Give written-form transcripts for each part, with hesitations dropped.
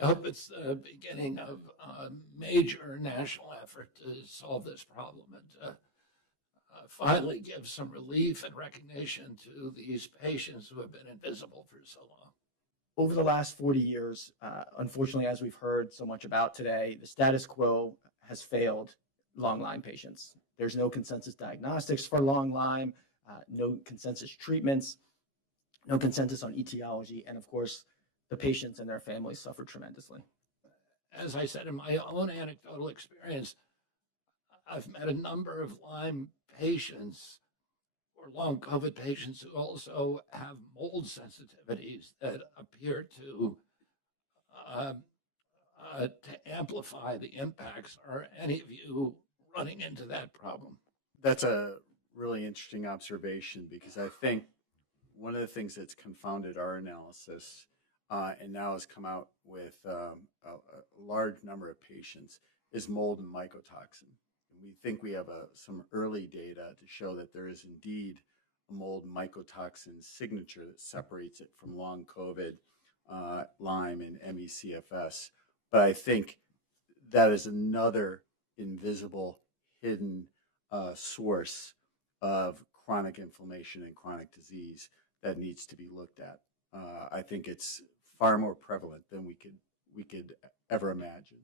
I hope it's the beginning of a major national effort to solve this problem and to finally give some relief and recognition to these patients who have been invisible for so long. Over the last 40 years, unfortunately, as we've heard so much about today, the status quo has failed long Lyme patients. There's no consensus diagnostics for long Lyme, no consensus treatments, no consensus on etiology, and of course, the patients and their families suffer tremendously. As I said in my own anecdotal experience, I've met a number of Lyme patients or long COVID patients who also have mold sensitivities that appear to amplify the impacts. Are any of you running into that problem? That's a really interesting observation, because I think one of the things that's confounded our analysis and now has come out with a large number of patients is mold and mycotoxin. And we think we have some early data to show that there is indeed a mold and mycotoxin signature that separates it from long COVID, Lyme, and ME/CFS. But I think that is another invisible, hidden source of chronic inflammation and chronic disease that needs to be looked at. I think it's far more prevalent than we could ever imagine.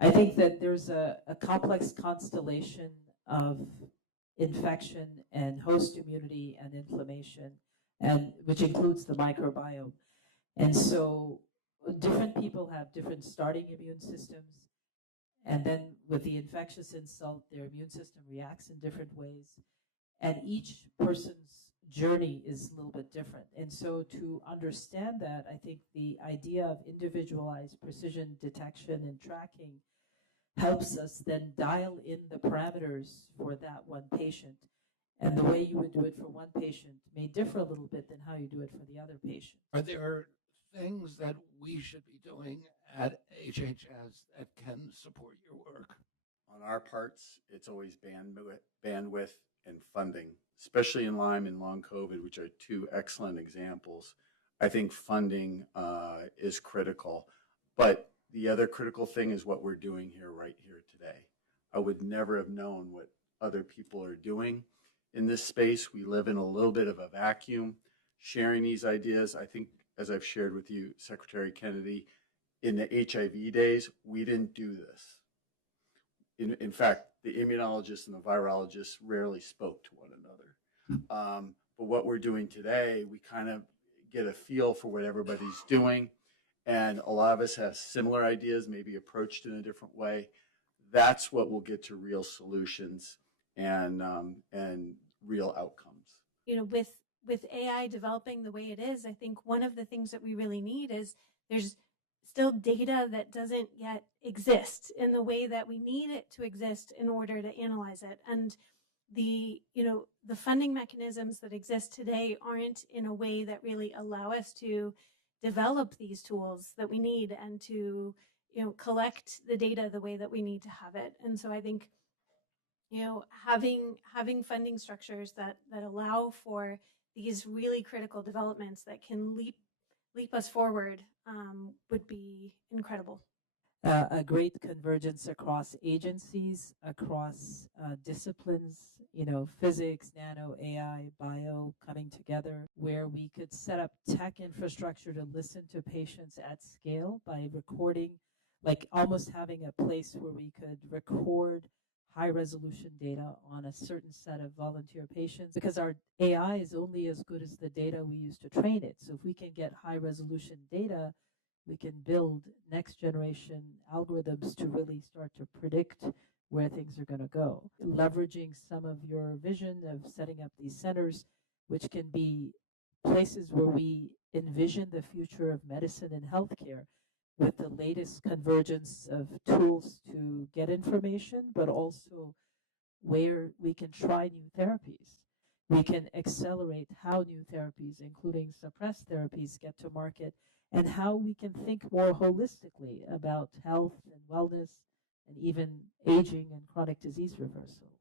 I think that there's a complex constellation of infection and host immunity and inflammation, and which includes the microbiome. And so different people have different starting immune systems, and then with the infectious insult, their immune system reacts in different ways, and each person's journey is a little bit different. And so to understand that, I think the idea of individualized precision detection and tracking helps us then dial in the parameters for that one patient. And the way you would do it for one patient may differ a little bit than how you do it for the other patient. Are there things that we should be doing at HHS that can support your work? On our parts, it's always bandwidth and funding, especially in Lyme and long COVID, which are two excellent examples. I think funding is critical. But the other critical thing is what we're doing right here today. I would never have known what other people are doing in this space. We live in a little bit of a vacuum, sharing these ideas. I think, as I've shared with you, Secretary Kennedy, in the HIV days, we didn't do this. In fact, the immunologists and the virologists rarely spoke to one another. But what we're doing today, we kind of get a feel for what everybody's doing. And a lot of us have similar ideas, maybe approached in a different way. That's what will get to real solutions and real outcomes. You know, with AI developing the way it is, I think one of the things that we really need is there's still data that doesn't yet exist in the way that we need it to exist in order to analyze it. And the funding mechanisms that exist today aren't in a way that really allow us to develop these tools that we need and to collect the data the way that we need to have it. And so I think having funding structures that allow for these really critical developments that can leap us forward would be incredible. A great convergence across agencies, across disciplines, physics, nano, AI, bio coming together, where we could set up tech infrastructure to listen to patients at scale by recording, like almost having a place where we could record high resolution data on a certain set of volunteer patients, because our AI is only as good as the data we use to train it. So if we can get high resolution data, we can build next generation algorithms to really start to predict where things are going to go. Leveraging some of your vision of setting up these centers, which can be places where we envision the future of medicine and healthcare, with the latest convergence of tools to get information, but also where we can try new therapies. We can accelerate how new therapies, including suppressed therapies, get to market, and how we can think more holistically about health and wellness and even aging and chronic disease reversal.